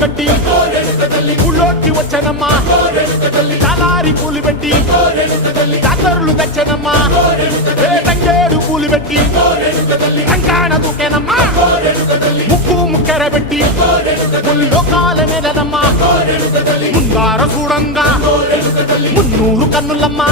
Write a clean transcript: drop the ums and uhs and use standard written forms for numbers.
కట్టి ఊళ్ళోకి వచ్చనమ్మా చాలారి పూలు పెట్టి జాతరులు తెచ్చనమ్మా తంగేడు పూలు పెట్టి రంగాణ దూకేనమ్మా ముక్కు ముక్కెర పెట్టి ముల్లోకాల నెలనమ్మా ముందార చూడంగా మున్నూరు కన్నులమ్మా